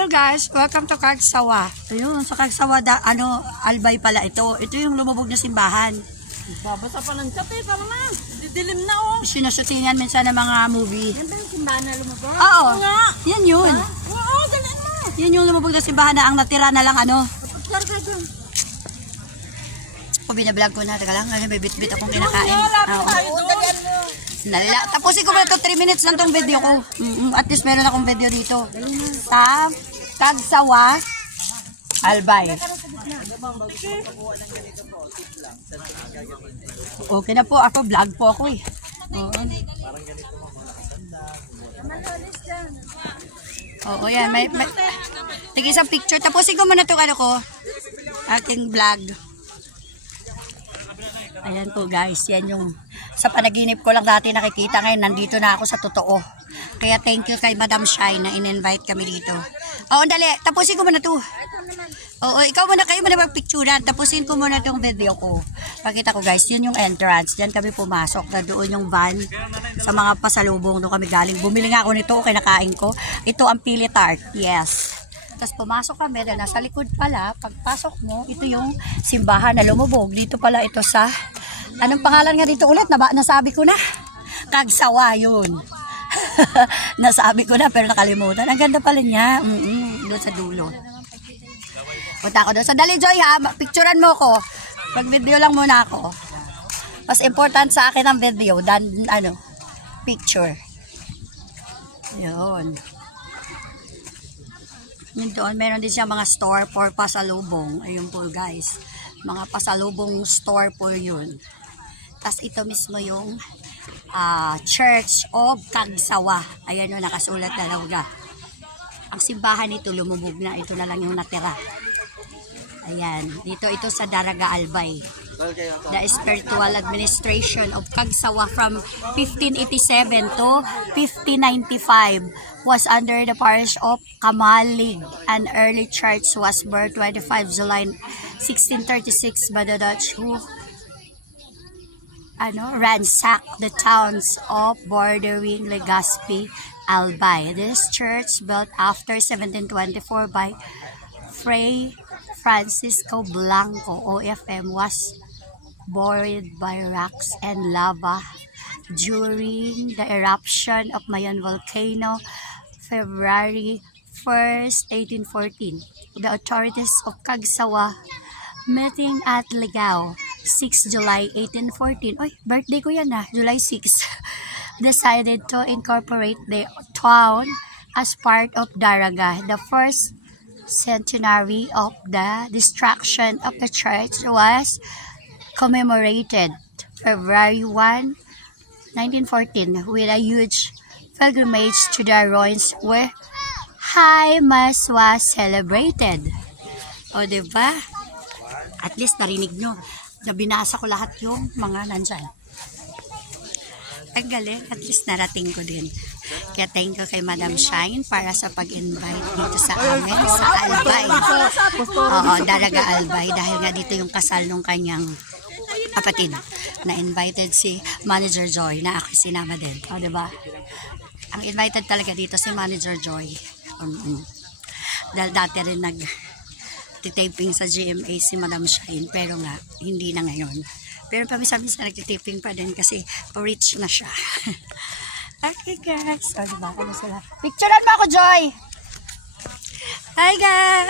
Hello guys, welcome to Cagsawa. Ayun, sa Cagsawa, Albay pala ito. Ito yung lumubog na simbahan. Babasa pa ng chat eh, tama na. Didilim na oh. Sinusutingan minsan ng mga movie. Yan ba yung simbahan na lumabas? Oo, nga. yan yun. Oo, galing mo. Yan yung lumubog na simbahan na ang natira na lang Kapag karga dun. Kung binablog ko na, teka lang, may bit-bit akong kinakain. Lapit tayo doon. Tapusin ko muna ito, 3 minutes lang tong video ko. At least meron akong video dito. Sa Cagsawa, Albay. Okay na po, ako vlog po ako eh. Oo. Oo, yan. Tigil isang picture. Tapusin ko muna itong aking vlog. Ayan po guys, yan yung sa panaginip ko lang dati nakikita, ngayon nandito na ako sa totoo. Kaya thank you kay Madam Shine na in-invite kami dito. Oo, dali, tapusin ko muna to. Oo, kayo muna magpicturean. Tapusin ko muna tong video ko. Pakita ko guys, yun yung entrance. Diyan kami pumasok, na doon yung van sa mga pasalubong. Doon kami galing. Bumili nga ako nito, kinakain ko. Ito ang pili tart, yes. Tapos pumasok kami, dahil nasa likod pala, pagpasok mo, ito yung simbahan na lumubog. Dito pala ito sa, anong pangalan nga dito ulit? Nasabi ko na. Cagsawa, yun. Nasabi ko na, pero nakalimutan. Ang ganda pala niya. Doon sa dulo. Punta ako doon. So, dali Joy ha, picturean mo ko. Mag-video lang muna ako. Mas important sa akin ang video than, picture. Yun. Doon, meron din siya mga store for pasalubong. Ayun po guys. Mga pasalubong store po yun. Tapos ito mismo yung Church of Cagsawa. Ayan yung nakasulat na logo. Ang simbahan nito lumubog na. Ito na lang yung natira. Ayan. Dito ito sa Daraga Albay. The spiritual administration of Cagsawa from 1587 to 1595 was under the parish of Kamalig. An early church was birthed 25 July 1636 by the Dutch who ransacked the towns of bordering Legazpi, Albay. This church, built after 1724 by Fray Francisco Blanco, OFM, was buried by rocks and lava during the eruption of Mayon volcano, February 1st, 1814. The authorities of Cagsawa, meeting at Ligao, 6 July 1814, birthday ko yan July 6, decided to incorporate the town as part of Daraga. The first centenary of the destruction of the church was commemorated February 1, 1914 with a huge pilgrimage to the ruins where High Mass was celebrated. O diba? At least narinig nyo. Binasa ko lahat yung mga nandyan. Ang galing. At least narating ko din. Kaya thank you kay Madam Shine para sa pag-invite dito sa amin sa Albay. Oo, Daraga Albay. Dahil nga dito yung kasal nung kanyang kapatid na invited si Manager Joy na ako sinama din. O, diba? Ang invited talaga dito si Manager Joy. Dahil dati rin nag-taping sa GMA si Madam Shine, pero nga, hindi na ngayon. Pero paminsan-minsan nag-taping pa din kasi pa-reach na siya. Okay guys. O, diba? Picturean mo ako, Joy! Hi guys!